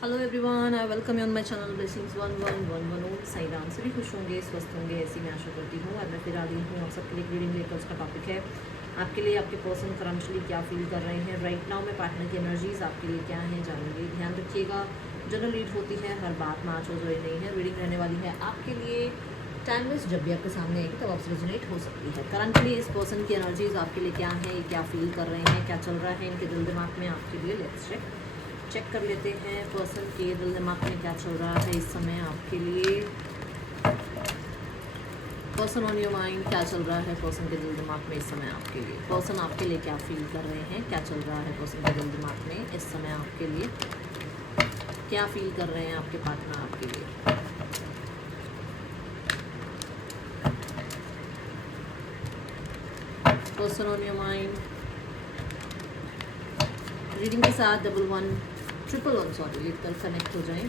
Hello everyone, I welcome you on my channel blessings 1111 Sai Ram. सभी खुश होंगे, स्वस्थ होंगे, ऐसी मैं आशा करती हूँ। और मैं फिर आ गई हूँ आप सबके लिए रीडिंग लेकर। उसका टॉपिक है आपके लिए आपके पर्सन करंटली क्या फील कर रहे हैं राइट नाउ में। पार्टनर की एनर्जीज आपके लिए क्या हैं जानेंगे। ध्यान रखिएगा, जनरल रीड होती है, हर बात मैच हो जो नहीं है। रीडिंग रहने वाली है आपके लिए टाइमलेस, जब भी आपके सामने आएगी तब आपसे रेजोनेट हो सकती है। करंटली इस पर्सन की एनर्जीज आपके लिए क्या है, ये क्या फील कर रहे हैं, क्या चल रहा है इनके दिल दिमाग में आपके लिए। लेट्स चेक कर लेते हैं पर्सन के दिल दिमाग में क्या चल रहा है इस समय आपके लिए। पर्सन ऑन योर माइंड, क्या चल रहा है पर्सन के दिल दिमाग में इस समय आपके लिए। पर्सन आपके लिए क्या फील कर रहे हैं, क्या चल रहा है पर्सन के दिल दिमाग में इस समय आपके लिए। क्या फील कर रहे हैं आपके पार्टनर आपके लिए। Person on your mind reading के साथ 1111 सॉरी लिखकर कनेक्ट हो जाएं।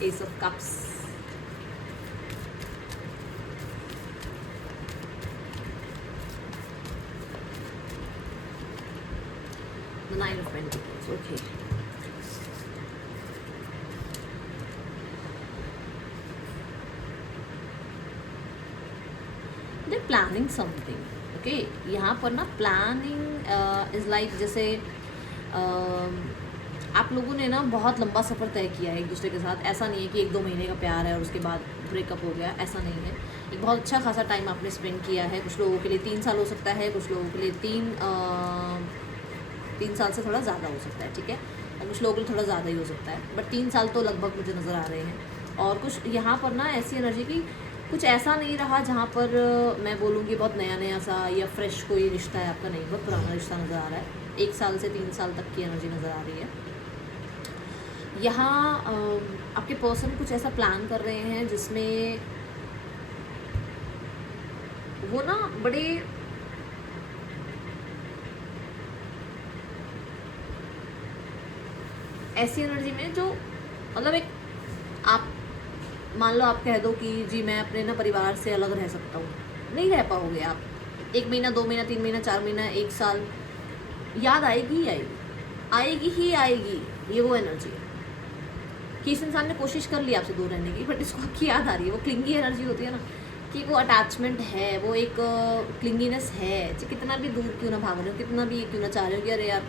Ace of Cups, the Nine of Pentacles. Okay. They're planning something. Okay. यहाँ पर ना प्लानिंग इज लाइक जैसे आप लोगों ने ना बहुत लंबा सफ़र तय किया है एक दूसरे के साथ। ऐसा नहीं है कि 1-2 महीने का प्यार है और उसके बाद ब्रेकअप हो गया, ऐसा नहीं है। एक बहुत अच्छा खासा टाइम आपने स्पेंड किया है। कुछ लोगों के लिए 3 साल हो सकता है, कुछ लोगों के लिए 3 साल से थोड़ा ज़्यादा हो सकता है, ठीक है। और कुछ लोगों के लिए थोड़ा ज़्यादा ही हो सकता है, बट 3 साल तो लगभग मुझे नज़र आ रहे हैं। और कुछ यहाँ पर ना ऐसी एनर्जी की कुछ ऐसा नहीं रहा जहाँ पर मैं बोलूँगी बहुत नया नया सा या फ्रेश कोई रिश्ता है आपका, नहीं, बहुत पुराना रिश्ता नज़र आ रहा है। 1 साल से 3 साल तक की एनर्जी नज़र आ रही है यहाँ। आपके पर्सन कुछ ऐसा प्लान कर रहे हैं जिसमें वो ना बड़े ऐसी एनर्जी में जो मतलब एक आप मान लो आप कह दो कि जी मैं अपने ना परिवार से अलग रह सकता हूँ, नहीं रह पाओगे आप। 1 महीना, 2 महीना, 3 महीना, 4 महीना, 1 साल, याद आएगी ही आएगी, आएगी ही आएगी। ये वो एनर्जी है कि इस इंसान ने कोशिश कर ली आपसे दूर रहने की, बट इसको आपकी याद आ रही है। वो क्लिंगी एनर्जी होती है ना, कि वो अटैचमेंट है, वो एक क्लिंगीनेस है। कितना भी दूर क्यों ना भाग रहे हो, कितना भी क्यों ना चाह रहे हो कि अरे यार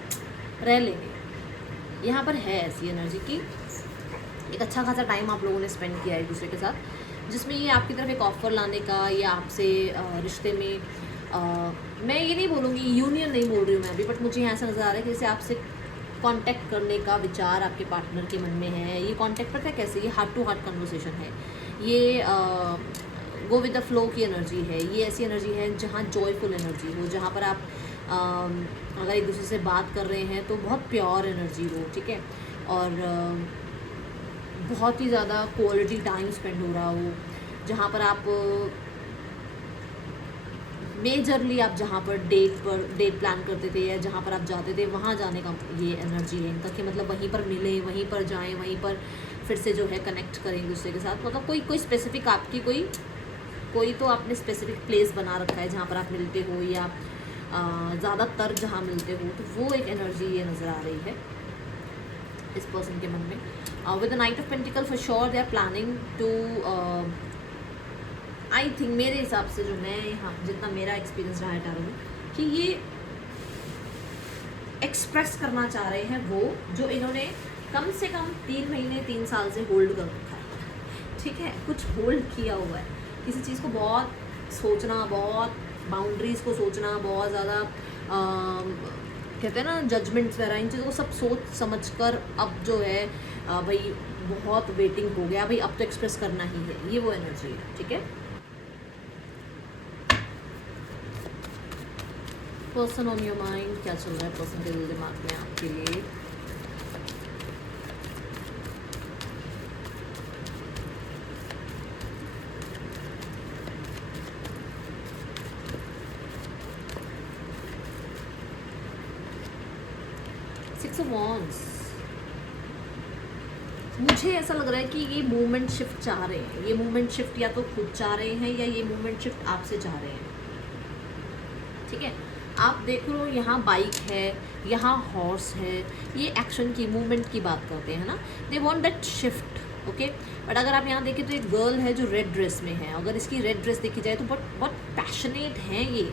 रह लेंगे, यहाँ पर है ऐसी एनर्जी की। एक अच्छा खासा टाइम आप लोगों ने स्पेंड किया है एक दूसरे के साथ, जिसमें ये आपकी तरफ एक ऑफ़र लाने का या आपसे रिश्ते में मैं ये नहीं बोलूँगी, यूनियन नहीं बोल रही हूँ मैं अभी, बट मुझे यहाँ ऐसा नज़र आ रहा है कि जैसे आपसे कांटेक्ट करने का विचार आपके पार्टनर के मन में है। ये कांटेक्ट पता है कैसे, ये हार्ट टू हार्ट कन्वर्सेशन है, ये गो विद द फ्लो की एनर्जी है। ये ऐसी एनर्जी है जहाँ जॉयफुल एनर्जी हो, जहाँ पर आप अगर एक दूसरे से बात कर रहे हैं तो बहुत प्योर एनर्जी हो, ठीक है। और बहुत ही ज़्यादा क्वालिटी टाइम स्पेंड हो रहा हो, जहाँ पर आप मेजरली आप जहाँ पर डेट प्लान करते थे या जहाँ पर आप जाते थे वहाँ जाने का ये एनर्जी है इनका, कि मतलब वहीं पर मिलें, वहीं पर जाएं, वहीं पर फिर से जो है कनेक्ट करें एक दूसरे के साथ। मतलब कोई स्पेसिफिक आपकी कोई तो आपने स्पेसिफिक प्लेस बना रखा है जहाँ पर आप मिलते हो, या ज़्यादातर जहाँ मिलते हो, तो वो एक एनर्जी ये नज़र आ रही है इस पर्सन के मन में। With the knight of pentacle for sure they are planning to, I think मेरे हिसाब से जो मैं यहाँ जितना मेरा एक्सपीरियंस रहा है टैरो में, कि ये एक्सप्रेस करना चाह रहे हैं वो जो इन्होंने कम से कम 3 महीने 3 साल से होल्ड कर रखा है, ठीक है। कुछ होल्ड किया हुआ है किसी चीज़ को, बहुत सोचना, बहुत बाउंड्रीज़ को सोचना, बहुत ज़्यादा कहते हैं ना जजमेंट्स वगैरह, इन चीज़ों को सब सोच समझ कर अब जो है भाई बहुत वेटिंग हो गया, भाई अब तो एक्सप्रेस करना ही है, ये वो एनर्जी है, ठीक है। पर्सन ऑन योर माइंड, क्या चल रहा है पर्सन के दिल दिमाग में आपके लिए। सिक्स ऑफ वॉन्ड्स, मुझे ऐसा लग रहा है कि ये मूवमेंट शिफ्ट चाह रहे हैं। ये मूवमेंट शिफ्ट या तो खुद चाह रहे हैं या ये मूवमेंट शिफ्ट आपसे चाह रहे हैं, ठीक है। आप देख लो यहाँ बाइक है, यहाँ हॉर्स है, ये एक्शन की मूवमेंट की बात करते हैं ना, they want that shift, okay. But अगर आप यहाँ देखें तो एक गर्ल है जो रेड ड्रेस में है, अगर इसकी रेड ड्रेस देखी जाए तो बहुत पैशनेट है ये,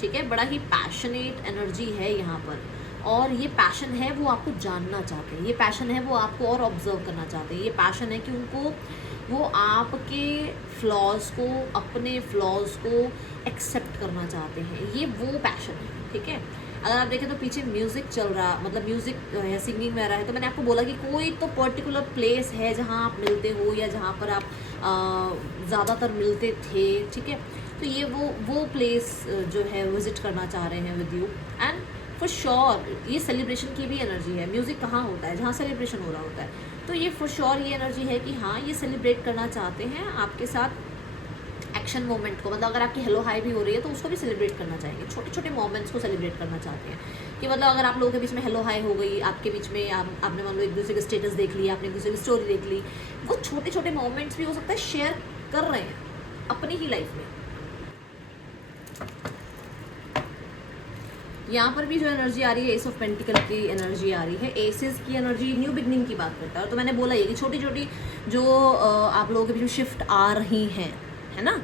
ठीक है, बड़ा ही पैशनेट एनर्जी है यहाँ पर। और ये पैशन है वो आपको जानना चाहते हैं, ये पैशन है वो आपको और ऑब्जर्व करना चाहते हैं, ये पैशन है कि उनको वो आपके फ्लॉज को, अपने फ्लॉज को एक्सेप्ट करना चाहते हैं, ये वो पैशन है, ठीक है। अगर आप देखें तो पीछे म्यूज़िक चल रहा, मतलब म्यूज़िक है, सिंगिंग वगैरह है, तो मैंने आपको बोला कि कोई तो पर्टिकुलर प्लेस है जहाँ आप मिलते हो या जहाँ पर आप ज़्यादातर मिलते थे, ठीक है। तो ये वो प्लेस जो है विज़िट करना चाह रहे हैं with you. And for sure ये सेलिब्रेशन की भी एनर्जी है। म्यूज़िक कहाँ होता है? जहाँ सेलिब्रेशन हो रहा होता है। तो ये फॉर श्योर ये एनर्जी है कि हाँ, ये सेलिब्रेट करना चाहते हैं आपके साथ एक्शन मोमेंट को। मतलब अगर आपकी हेलो हाई भी हो रही है तो उसको भी सेलिब्रेट करना चाहेंगे, छोटे छोटे मोमेंट्स को सेलिब्रेट करना चाहते हैं। कि मतलब अगर आप लोगों के बीच में हेलो हाई हो गई, आपके बीच में आपने मान लो एक दूसरे के स्टेटस देख लिया, आपने एक दूसरे की स्टोरी देख ली, वो छोटे छोटे मोमेंट्स भी हो सकता है शेयर कर रहे हैं अपनी ही लाइफ में। यहाँ पर भी जो एनर्जी आ रही है एस ऑफ पेंटिकल की एनर्जी आ रही है। एसेस की एनर्जी न्यू बिगनिंग की बात करता है। और तो मैंने बोला ये कि छोटी छोटी जो आप लोगों के बीच में शिफ्ट आ रही हैं, है ना,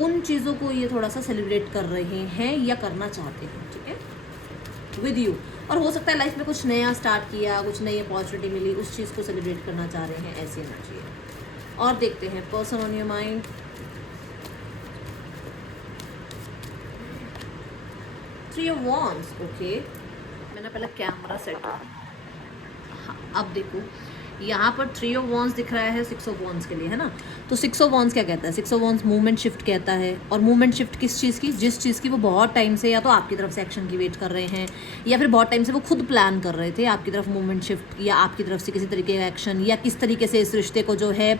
उन चीज़ों को ये थोड़ा सा सेलिब्रेट कर रहे हैं या करना चाहते हैं, ठीक है, विद यू। और हो सकता है लाइफ में कुछ नया स्टार्ट किया, कुछ नई अपॉर्चुनिटी मिली, उस चीज़ को सेलिब्रेट करना चाह रहे हैं, ऐसी एनर्जी है। और देखते हैं person on your mind. Three of wands, okay. मैंने पहले कैमरा सेट किया। हाँ, अब देखो यहाँ पर थ्री ऑफ वॉन्ड्स दिख रहा है सिक्स ऑफ वॉन्ड्स के लिए, है ना। तो सिक्स ऑफ वॉन्ड्स क्या कहता है? Six of wands movement shift कहता है। और मूवमेंट शिफ्ट किस चीज़ की? जिस चीज़ की वो बहुत टाइम से या तो आपकी तरफ से एक्शन की वेट कर रहे हैं, या फिर बहुत टाइम से वो खुद प्लान कर रहे थे आपकी तरफ मूवमेंट शिफ्ट, या आपकी तरफ से किसी तरीके का एक्शन, या किस तरीके से इस रिश्ते को जो है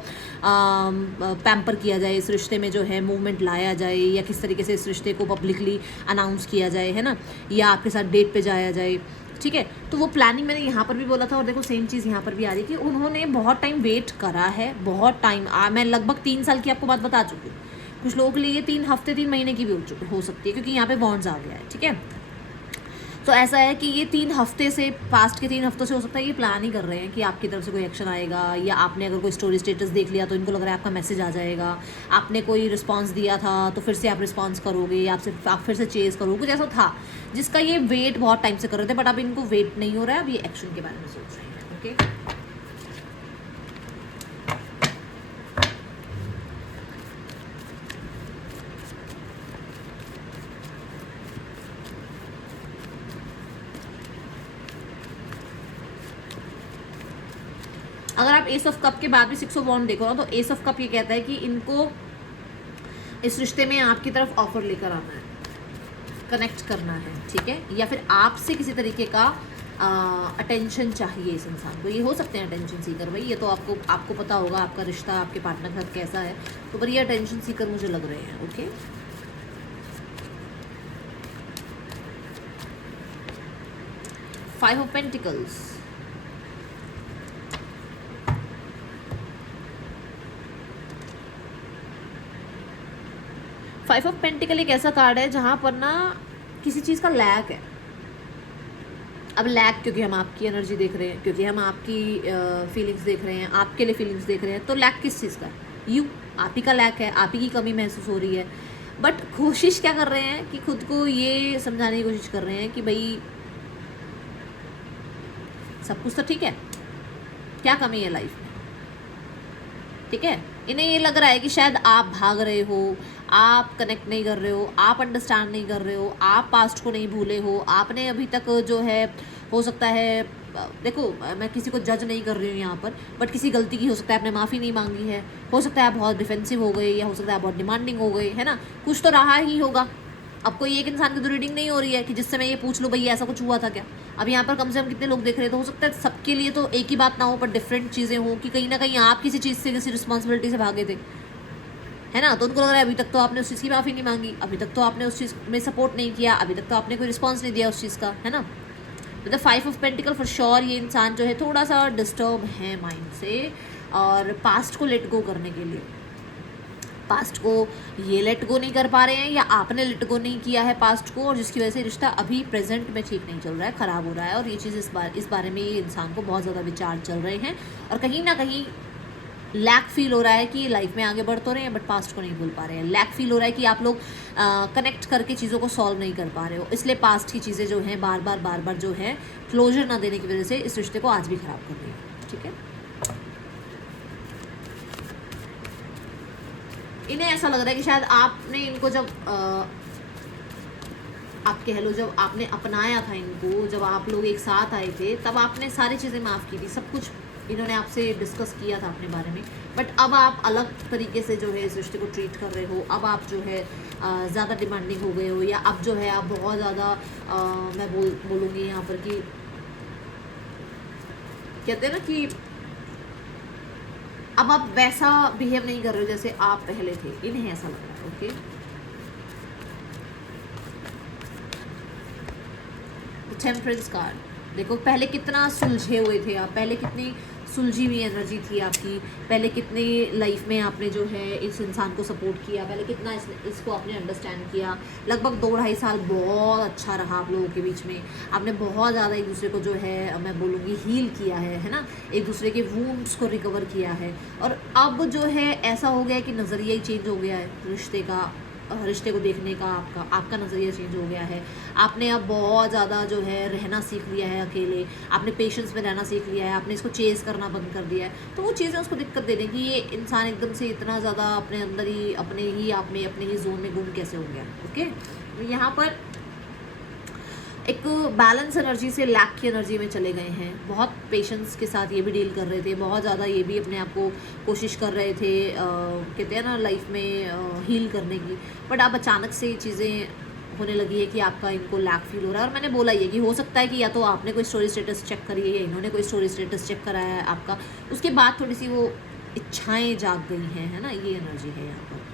पैम्पर किया जाए, इस रिश्ते में जो है मूवमेंट लाया जाए, या किस तरीके से इस रिश्ते को पब्लिकली अनाउंस किया जाए, है ना, या आपके साथ डेट पे जाया जाए, ठीक है। तो वो प्लानिंग मैंने यहाँ पर भी बोला था, और देखो सेम चीज़ यहाँ पर भी आ रही है कि उन्होंने बहुत टाइम वेट करा है, बहुत टाइम। मैं लगभग 3 साल की आपको बात बता चुकी हूँ। कुछ लोगों के लिए ये 3 हफ्ते 3 महीने की भी हो सकती है, क्योंकि यहाँ पे बॉन्ड्स आ गया है, ठीक है। तो ऐसा है कि ये 3 हफ्ते से, पास्ट के 3 हफ्तों से हो सकता है ये प्लान ही कर रहे हैं कि आपकी तरफ से कोई एक्शन आएगा, या आपने अगर कोई स्टोरी स्टेटस देख लिया तो इनको लग रहा है आपका मैसेज आ जाएगा, आपने कोई रिस्पांस दिया था तो फिर से आप रिस्पांस करोगे, या आप फिर से चेज़ करोगे, कुछ ऐसा था जिसका ये वेट बहुत टाइम से कर रहे थे। बट अब इनको वेट नहीं हो रहा है, अब ये एक्शन के बारे में सोच रहे हैं, ओके। अगर आप एस ऑफ कप के बाद भी सिक्स ऑफ वॉन्ड देखो ना, तो एस ऑफ कप ये कहता है कि इनको इस रिश्ते में आपकी तरफ ऑफर लेकर आना है, कनेक्ट करना है, ठीक है, या फिर आपसे किसी तरीके का अटेंशन चाहिए इस इंसान को। ये हो सकते हैं अटेंशन सीकर, भाई ये तो आपको पता होगा आपका रिश्ता आपके पार्टनर के साथ कैसा है, तो पर ये अटेंशन सीकर मुझे लग रहे हैं, okay. Five of pentacles, five of pentacle एक ऐसा कार्ड है जहाँ पर ना किसी चीज़ का लैक है। अब लैक क्योंकि हम आपकी एनर्जी देख रहे हैं, क्योंकि हम आपकी फीलिंग्स देख रहे हैं, आपके लिए फीलिंग्स देख रहे हैं, तो लैक किस चीज़ का? आप ही का लैक है, आप ही की कमी महसूस हो रही है। बट कोशिश क्या कर रहे हैं कि खुद को ये समझाने की कोशिश कर रहे हैं कि भाई सब कुछ तो ठीक है, क्या कमी है लाइफ में, ठीक है। इन्हें ये लग रहा है कि शायद आप भाग रहे हो, आप कनेक्ट नहीं कर रहे हो, आप अंडरस्टैंड नहीं कर रहे हो, आप पास्ट को नहीं भूले हो, आपने अभी तक जो है, हो सकता है, देखो मैं किसी को जज नहीं कर रही हूँ यहाँ पर, बट किसी गलती की हो सकता है आपने माफ़ी नहीं मांगी है, हो सकता है आप बहुत डिफेंसिव हो गए, या हो सकता है आप बहुत डिमांडिंग हो गए, है ना, कुछ तो रहा ही होगा। अब कोई एक इंसान की तो रीडिंग नहीं हो रही है कि जिससे मैं ये पूछ लूँ भाई ऐसा कुछ हुआ था क्या। अब यहाँ पर कम से कम कितने लोग देख रहे हैं, तो हो सकता है सबके लिए तो एक ही बात ना हो, पर डिफरेंट चीज़ें हों, कि कहीं ना कहीं आप किसी चीज़ से, किसी रिस्पॉन्सिबिलिटी से भागे थे, है ना। तो उनको लग रहा है अभी तक तो आपने उस चीज़ की माफ़ी नहीं मांगी, अभी तक तो आपने उस चीज़ में सपोर्ट नहीं किया, अभी तक तो आपने कोई रिस्पॉन्स नहीं दिया उस चीज़ का, है ना। मतलब five of pentacle for sure ये इंसान जो है थोड़ा सा डिस्टर्ब है माइंड से, और पास्ट को लेट गो करने के लिए पास्ट को ये लेट गो नहीं कर पा रहे हैं, या आपने लेट गो नहीं किया है पास्ट को, और जिसकी वजह से रिश्ता अभी प्रेजेंट में ठीक नहीं चल रहा है, ख़राब हो रहा है। और ये चीज़ इस बारे में ये इंसान को बहुत ज़्यादा विचार चल रहे हैं, और कहीं ना कहीं लैक फील हो रहा है कि लाइफ में आगे बढ़ तो रहे हैं बट पास्ट को नहीं भूल पा रहे हैं। लैक फील हो रहा है कि आप लोग कनेक्ट करके चीज़ों को सॉल्व नहीं कर पा रहे हो, इसलिए पास्ट की चीज़ें जो हैं बार बार जो है क्लोजर ना देने की वजह से इस रिश्ते को आज भी ख़राब कर रही है। ठीक है, इन्हें ऐसा लग रहा है कि शायद आपने इनको जब आप कह लो जब आपने अपनाया था इनको, जब आप लोग एक साथ आए थे, तब आपने सारी चीज़ें माफ़ की थी, सब कुछ इन्होंने आपसे डिस्कस किया था अपने बारे में। बट अब आप अलग तरीके से जो है इस रिश्ते को ट्रीट कर रहे हो। अब आप जो है ज़्यादा डिमांडिंग हो गए हो, या अब जो है आप बहुत ज़्यादा मैं बोलूँगी यहाँ पर कि कहते हैं ना कि अब आप वैसा बिहेव नहीं कर रहे हो जैसे आप पहले थे, इन्हें ऐसा लग रहा है। ओके, टेम्परेंस कार्ड देखो, पहले कितना सुलझे हुए थे आप, पहले कितनी सुलझी हुई एनर्जी थी आपकी, पहले कितनी लाइफ में आपने जो है इस इंसान को सपोर्ट किया, पहले कितना इसको आपने अंडरस्टैंड किया। लगभग 2-2.5 साल बहुत अच्छा रहा आप लोगों के बीच में, आपने बहुत ज़्यादा एक दूसरे को जो है मैं बोलूँगी हील किया है ना, एक दूसरे के वूंड्स को रिकवर किया है। और अब जो है ऐसा हो गया है कि नज़रिया ही चेंज हो गया है रिश्ते को देखने का, आपका नज़रिया चेंज हो गया है। आपने अब बहुत ज़्यादा जो है रहना सीख लिया है अकेले, आपने पेशेंस में रहना सीख लिया है, आपने इसको चेज़ करना बंद कर दिया है। तो वो चीज़ें उसको दिक्कत दे दें कि ये इंसान एकदम से इतना ज़्यादा अपने अंदर ही अपने ही जोन में गुम कैसे हो गया। ओके, यहाँ पर एक बैलेंस एनर्जी से लैक की एनर्जी में चले गए हैं। बहुत पेशेंस के साथ ये भी डील कर रहे थे, बहुत ज़्यादा ये भी अपने आप को कोशिश कर रहे थे कहते हैं ना लाइफ में हील करने की। बट अब अचानक से ये चीज़ें होने लगी है कि आपका इनको लैक फील हो रहा है। और मैंने बोला ये कि हो सकता है कि या तो आपने कोई स्टोरी स्टेटस चेक करी है, या इन्होंने कोई स्टोरी स्टेटस चेक कराया है आपका, उसके बाद थोड़ी सी वो इच्छाएँ जाग गई हैं, है ना, ये एनर्जी है यहाँ पर।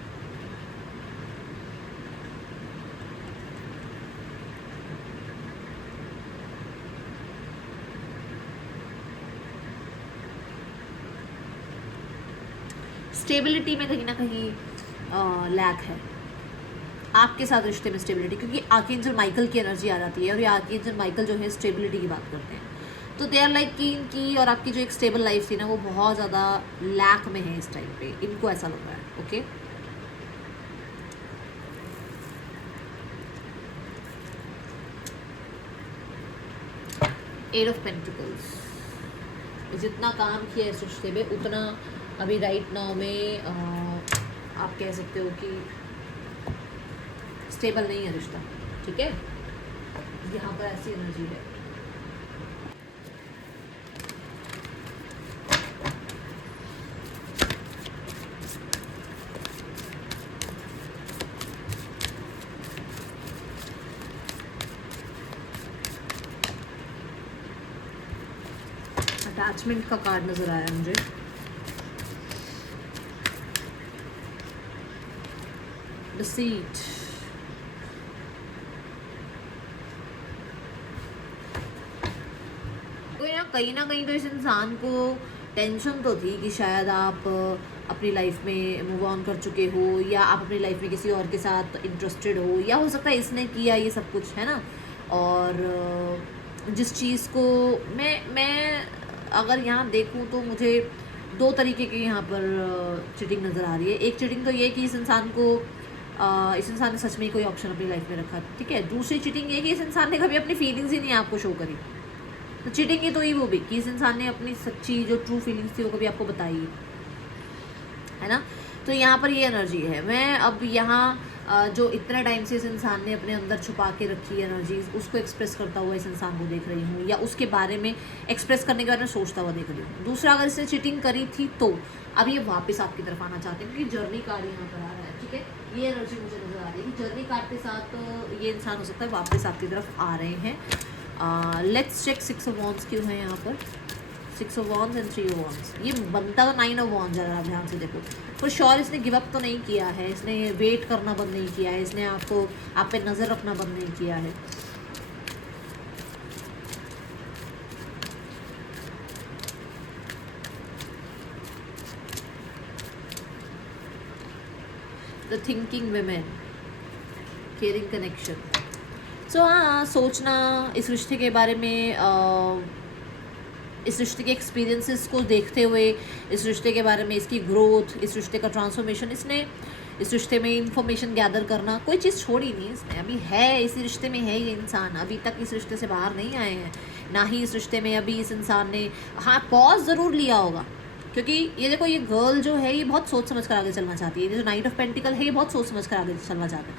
स्टेबिलिटी में कहीं ना कहीं लैक है आपके साथ रिश्ते में, स्टेबिलिटी, क्योंकि आर्कएंजल माइकल की एनर्जी आ जाती है, और ये आर्कएंजल माइकल जो है स्टेबिलिटी की बात करते हैं। तो दे आर लाइक कि इनकी और आपकी जो एक स्टेबल लाइफ थी ना, वो बहुत ज़्यादा लैक में है इस टाइम पे, इनको ऐसा लग रहा है। ओके, एट ऑफ पेंटिकल्स, जितना काम किया इस रिश्ते में उतना अभी राइट नाउ में आप कह सकते हो कि स्टेबल नहीं है रिश्ता। ठीक है, यहाँ पर ऐसी एनर्जी है। अटैचमेंट का कार्ड नजर आया मुझे। डिसीट, कहीं ना कहीं तो इस इंसान को टेंशन तो थी कि शायद आप अपनी लाइफ में मूव ऑन कर चुके हो, या आप अपनी लाइफ में किसी और के साथ इंटरेस्टेड हो, या हो सकता है इसने किया ये सब कुछ, है ना। और जिस चीज़ को मैं अगर यहाँ देखूँ तो मुझे 2 तरीके की यहाँ पर चीटिंग नज़र आ रही है। एक चीटिंग तो ये कि इस इंसान ने सच में कोई ऑप्शन अपनी लाइफ में रखा, ठीक है। दूसरी चीटिंग ये कि इस इंसान ने कभी अपनी फीलिंग्स ही नहीं आपको शो करी। तो चीटिंग ही तो ही वो भी कि इस इंसान ने अपनी सच्ची जो ट्रू फीलिंग्स थी वो कभी आपको बताई, है ना। तो यहाँ पर ये एनर्जी है। मैं अब यहाँ जो इतने टाइम से इस इंसान ने अपने अंदर छुपा के रखी एनर्जीज, उसको एक्सप्रेस करता हुआ इस इंसान को देख रही हूँ, या उसके बारे में एक्सप्रेस करने के बारे में सोचता हुआ देख रही हूँ। दूसरा, अगर इसने चीटिंग करी थी तो अब ये वापस आपकी तरफ आना चाहते हैं, क्योंकि जर्नी कार्ड यहाँ पर आ रहा है, ठीक है। ये एनर्जी मुझे नजर आ रही है कि जर्नी कार्ड के साथ ये इंसान हो सकता है वापस आपकी तरफ आ रहे हैं। लेट्स चेक 6 ऑफ वॉन्ड्स क्यों है यहाँ पर। 6 of wands and 3 of wands. ये बनता तो 9 ऑफ वॉन्ड्स, अगर आप ध्यान से देखो। पर श्योर इसने गिव अप तो नहीं किया है, इसने वेट करना बंद नहीं किया है, इसने आपको आप पे नज़र रखना बंद नहीं किया है। The thinking women, caring connection. So हाँ, सोचना इस रिश्ते के बारे में, इस रिश्ते के एक्सपीरियंसेस को देखते हुए, इस रिश्ते के बारे में, इसकी ग्रोथ, इस रिश्ते का ट्रांसफॉर्मेशन, इसने इस रिश्ते में इंफॉर्मेशन गैदर करना, कोई चीज़ छोड़ी नहीं इसने। अभी है इसी रिश्ते में, है ये इंसान, अभी तक इस रिश्ते से बाहर नहीं आए हैं, ना ही इस रिश्ते में अभी इस इंसान ने, हाँ, पॉज ज़रूर लिया होगा, क्योंकि ये देखो, ये गर्ल जो है ये बहुत सोच समझ कर आगे चलना चाहती है। ये जो नाइट ऑफ पेंटिकल है ये बहुत सोच समझ कर आगे चलना चाहता है।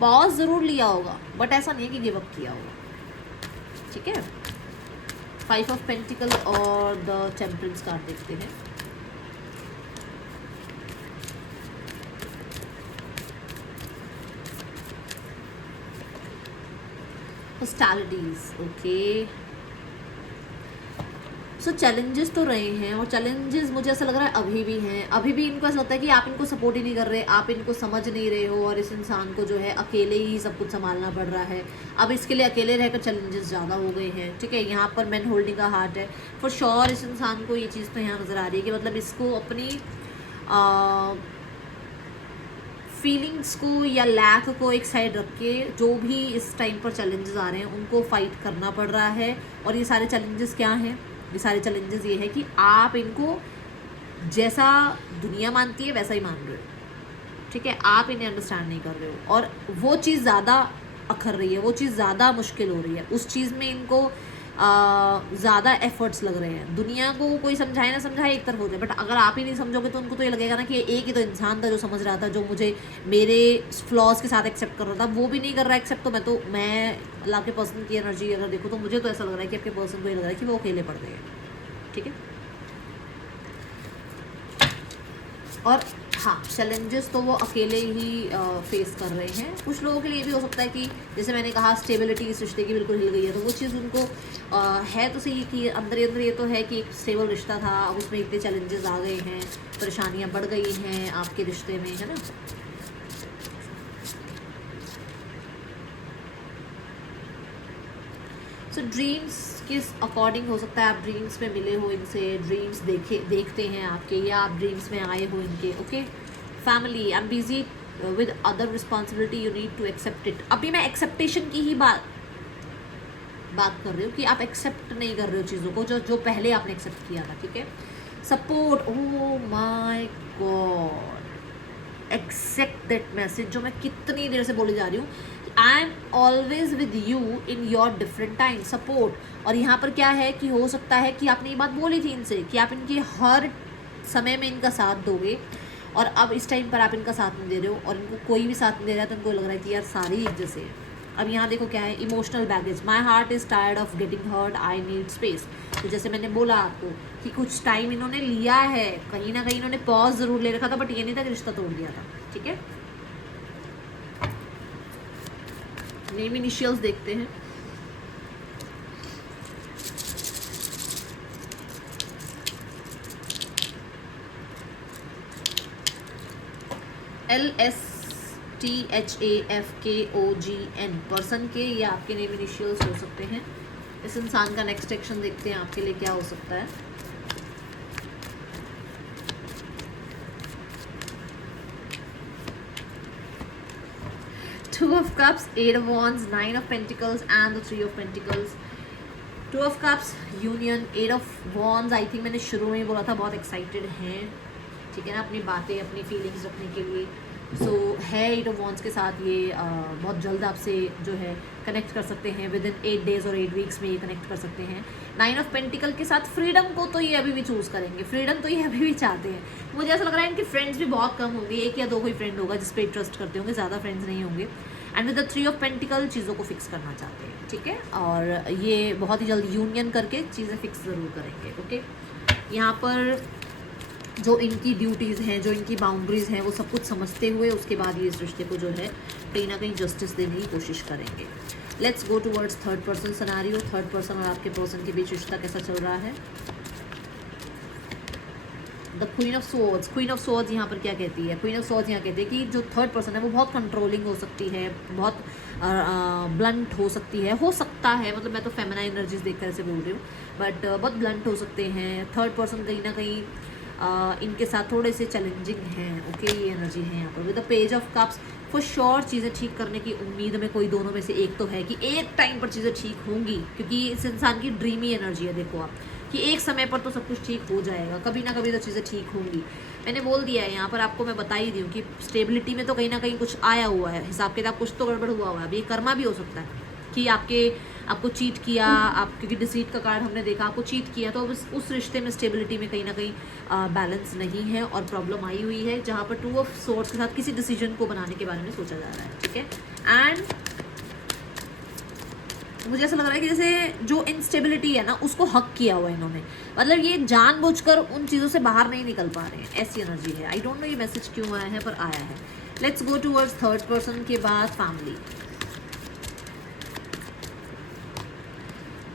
पॉज ज़रूर लिया होगा, बट ऐसा नहीं है कि गिव अप किया होगा। ठीक है, 5 ऑफ पेंटिकल और द टेम्परेंस कार्ड देखते हैं। Hostilities, okay. सो चैलेंजेस तो रहे हैं, और चैलेंजेस मुझे ऐसा लग रहा है अभी भी हैं। अभी भी इनको ऐसा लगता है कि आप इनको सपोर्ट ही नहीं कर रहे, आप इनको समझ नहीं रहे हो, और इस इंसान को जो है अकेले ही सब कुछ संभालना पड़ रहा है। अब इसके लिए अकेले रहकर चैलेंजेस ज़्यादा हो गए हैं। ठीक है, यहाँ पर मैन होल्डिंग का हार्ट है। फॉर श्योर इस इंसान को ये चीज़ तो यहाँ नज़र आ रही है कि मतलब इसको अपनी फीलिंग्स को या लैक को एक साइड रख के जो भी इस टाइम पर चैलेंजेस आ रहे हैं उनको फाइट करना पड़ रहा है। और ये सारे चैलेंजेस क्या हैं? ये सारे चैलेंजेस ये है कि आप इनको जैसा दुनिया मानती है वैसा ही मान रहे हो। ठीक है, आप इन्हें अंडरस्टैंड नहीं कर रहे हो, और वो चीज़ ज़्यादा अखर रही है, वो चीज़ ज़्यादा मुश्किल हो रही है। उस चीज़ में इनको ज़्यादा एफर्ट्स लग रहे हैं। दुनिया को कोई समझाए ना समझाए एक तरफ हो जाए, बट अगर आप ही नहीं समझोगे तो उनको तो ये लगेगा ना कि एक ही तो इंसान था जो समझ रहा था, जो मुझे मेरे फ्लॉज के साथ एक्सेप्ट कर रहा था, वो भी नहीं कर रहा है एक्सेप्ट। तो मैं अल्लाह के पर्सन की एनर्जी अगर देखो तो मुझे तो ऐसा लग रहा है कि आपके पर्सन को ये लग रहा है कि वो अकेले पड़ गए हैं। ठीक है, और हाँ, चैलेंजेस तो वो अकेले ही फेस कर रहे हैं। कुछ लोगों के लिए भी हो सकता है कि जैसे मैंने कहा स्टेबिलिटी इस रिश्ते की बिल्कुल हिल गई है, तो वो चीज़ उनको है तो सही कि अंदर ही अंदर ये तो है कि एक स्टेबल रिश्ता था, अब उसमें इतने चैलेंजेस आ गए हैं, परेशानियाँ बढ़ गई हैं आपके रिश्ते में, है ना। सो ड्रीम्स किस अकॉर्डिंग हो सकता है आप ड्रीम्स में मिले हो इनसे, ड्रीम्स देखते हैं आपके, या आप ड्रीम्स में आए हो इनके। Okay, family, I am busy with other responsibility, you need to accept it. अभी मैं एक्सेप्टेशन की ही बात कर रही हूँ कि आप एक्सेप्ट नहीं कर रहे हो चीज़ों को जो पहले आपने एक्सेप्ट किया था। ठीक है, support, oh my god, accept that message जो मैं कितनी देर से बोली जा रही हूँ। I am always with you in your different time, support. और यहाँ पर क्या है कि हो सकता है कि आपने ये बात बोली थी इनसे कि आप इनके हर समय में इनका साथ दोगे, और अब इस टाइम पर आप इनका साथ नहीं दे रहे हो, और इनको कोई भी साथ नहीं दे रहा है, तो इनको लग रहा है कि यार सारी एक जैसे है। अब यहाँ देखो क्या है, emotional baggage, my heart is tired of getting hurt, I need space. तो जैसे मैंने बोला आपको कि कुछ टाइम इन्होंने लिया है, कहीं ना कहीं इन्होंने पॉज ज़रूर ले रखा था, बट ये नहीं था कि रिश्ता तोड़ दिया था। ठीक है, नेम इनिशियल्स देखते हैं। LSTHAFKOGN पर्सन के या आपके नेम इनिशियल्स हो सकते हैं। इस इंसान का नेक्स्ट एक्शन देखते हैं आपके लिए क्या हो सकता है। Two of Cups, 8 of Wands, 9 of Pentacles and the 3 of Pentacles. 2 of Cups, union, 8 of Wands, I think मैंने शुरू में ही बोला था बहुत एक्साइटेड हैं, ठीक है ना, अपनी बातें अपनी फीलिंग्स रखने के लिए। सो है 8 of Wands के साथ ये बहुत जल्द आपसे जो है कनेक्ट कर सकते हैं, विद इन 8 days और 8 weeks में ये कनेक्ट कर सकते हैं। 9 of Pentacles के साथ फ्रीडम को तो ये अभी भी चूज़ करेंगे, फ्रीडम तो ये अभी भी चाहते हैं। मुझे ऐसा लग रहा है इनके फ्रेंड्स भी बहुत कम होंगे, 1 या 2 कोई फ्रेंड होगा जिस पे ट्रस्ट करते होंगे, ज़्यादा फ्रेंड्स नहीं होंगे। And with the 3 of Pentacles चीज़ों को फिक्स करना चाहते हैं। ठीक है, और ये बहुत ही जल्द यूनियन करके चीज़ें फिक्स ज़रूर करेंगे। ओके, यहाँ पर जो इनकी ड्यूटीज़ हैं, जो इनकी बाउंड्रीज़ हैं, वो सब कुछ समझते हुए उसके बाद ये इस रिश्ते को जो है कहीं ना कहीं जस्टिस देने की कोशिश करेंगे। Let's go towards third person scenario. Third person और आपके पर्सन के बीच रिश्ता कैसा चल रहा है। The queen of swords, queen of swords यहाँ पर क्या कहती है? क्वीन ऑफ स्वॉर्ड्स यहाँ कहती है कि जो थर्ड पर्सन है वो बहुत कंट्रोलिंग हो सकती है, बहुत ब्लंट हो सकती है, हो सकता है, मतलब मैं तो फेमिनाइन एनर्जीज देखकर ऐसे बोल रही हूँ, बट बहुत ब्लंट हो सकते हैं। थर्ड पर्सन कहीं ना कहीं इनके साथ थोड़े से चैलेंजिंग हैं। ओके, ये एनर्जी है यहाँ पर with the page of cups. For sure चीज़ें ठीक करने की उम्मीद में कोई दोनों में से एक तो है कि एक टाइम पर चीज़ें ठीक होंगी, क्योंकि इस इंसान की ड्रीमी एनर्जी है। देखो आप कि एक समय पर तो सब कुछ ठीक हो जाएगा, कभी ना कभी तो चीज़ें ठीक होंगी। मैंने बोल दिया है यहाँ पर, आपको मैं बता ही दी हूँ कि स्टेबिलिटी में तो कहीं ना कहीं कुछ आया हुआ है, हिसाब किताब कुछ तो गड़बड़ हुआ है। अब ये कर्मा भी हो सकता है कि आपको चीट किया, आप क्योंकि डिसीट का कार्ड हमने देखा, आपको चीट किया, तो अब उस रिश्ते में स्टेबिलिटी में कहीं ना कहीं बैलेंस नहीं है और प्रॉब्लम आई हुई है, जहाँ पर 2 ऑफ सोर्ड्स के साथ किसी डिसीजन को बनाने के बारे में सोचा जा रहा है। ठीक है, एंड मुझे ऐसा लग रहा है कि जैसे जो इनस्टेबिलिटी है ना, उसको हक किया हुआ है इन्होंने, मतलब ये जानबूझकर उन चीज़ों से बाहर नहीं निकल पा रहे हैं, ऐसी एनर्जी है। आई डोंट नो ये मैसेज क्यों आया है, पर आया है। Let's go towards third person के बाद family.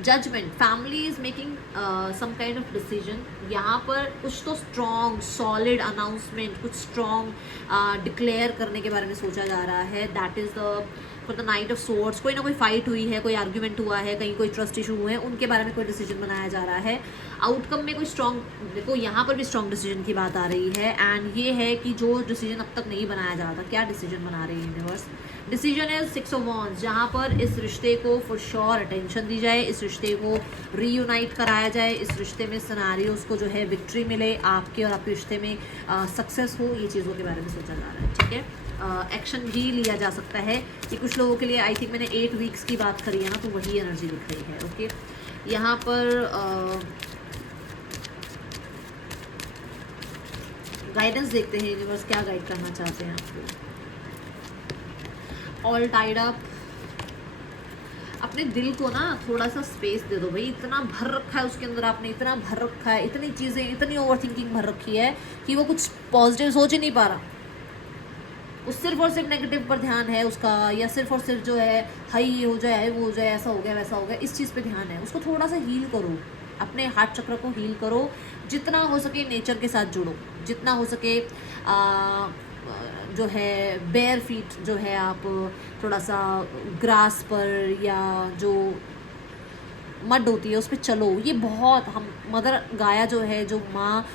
Judgement, family is making some kind of decision. यहाँ पर कुछ तो स्ट्रॉन्ग सॉलिड अनाउंसमेंट, कुछ स्ट्रॉन्ग डिक्लेयर करने के बारे में सोचा जा रहा है। That is the for the knight of swords. कोई ना कोई फाइट हुई है, कोई आर्ग्यूमेंट हुआ है, कहीं कोई ट्रस्ट इशू हुए हैं, उनके बारे में कोई डिसीजन बनाया जा रहा है। आउटकम में कोई स्ट्रॉन्ग, देखो यहाँ पर भी स्ट्रॉन्ग डिसीजन की बात आ रही है। एंड ये है कि जो डिसीजन अब तक नहीं बनाया जा रहा था, क्या डिसीजन बना रही है यूनिवर्स। डिसीजन है 6 ऑफ वॉन्ड्स, जहाँ पर इस रिश्ते को फॉर श्योर अटेंशन दी जाए, इस रिश्ते को रीयूनाइट कराया जाए, इस रिश्ते में सिनेरियोस को जो है विक्ट्री मिले, आपके और आपके रिश्ते में सक्सेस हो, ये चीज़ों के बारे में सोचा जा रहा है। ठीक है, एक्शन भी लिया जा सकता है कि कुछ लोगों के लिए, आई थिंक मैंने 8 वीक्स की बात करी है ना, तो वही एनर्जी दिख रही है। ओके, यहाँ पर गाइडेंस देखते हैं यूनिवर्स क्या गाइड करना चाहते हैं आपको। ऑल टाइड अप, अपने दिल को ना थोड़ा सा स्पेस दे दो भाई। इतना भर रखा है उसके अंदर, आपने इतना भर रखा है, इतनी चीज़ें, इतनी ओवरथिंकिंग भर रखी है कि वो कुछ पॉजिटिव सोच ही नहीं पा रहा। उस सिर्फ और सिर्फ नेगेटिव पर ध्यान है उसका, या सिर्फ और सिर्फ जो है हाई ये हो जाए, वो हो जाए, ऐसा हो गया वैसा हो गया, इस चीज़ पे ध्यान है। उसको थोड़ा सा हील करो, अपने हार्ट चक्र को हील करो, जितना हो सके नेचर के साथ जुड़ो, जितना हो सके जो है बेयर फीट जो है, आप थोड़ा सा ग्रास पर या जो मड होती है उस पर चलो। ये बहुत, हम मदर गाया जो है, जो माँ,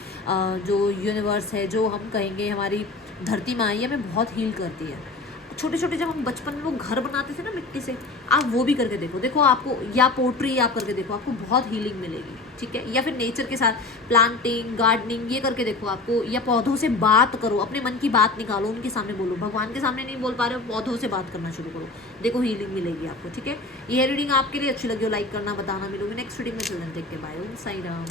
जो यूनिवर्स है, जो हम कहेंगे हमारी धरती माँ, ये हमें बहुत हील करती है। छोटे छोटे जब हम बचपन में लोग घर बनाते थे ना मिट्टी से, आप वो भी करके देखो आपको, या पोट्री आप करके देखो, आपको बहुत हीलिंग मिलेगी। ठीक है, या फिर नेचर के साथ प्लांटिंग, गार्डनिंग, ये करके देखो आपको, या पौधों से बात करो, अपने मन की बात निकालो, उनके सामने बोलो। भगवान के सामने नहीं बोल पा रहे हो, पौधों से बात करना शुरू करो, देखो हीलिंग मिलेगी आपको। ठीक है, ये रीडिंग आपके लिए अच्छी लगी हो, लाइक करना, बताना। मिलूंगी नेक्स्ट रीडिंग में, चिल्ड्रन टेक के बाय, ओम साई राम।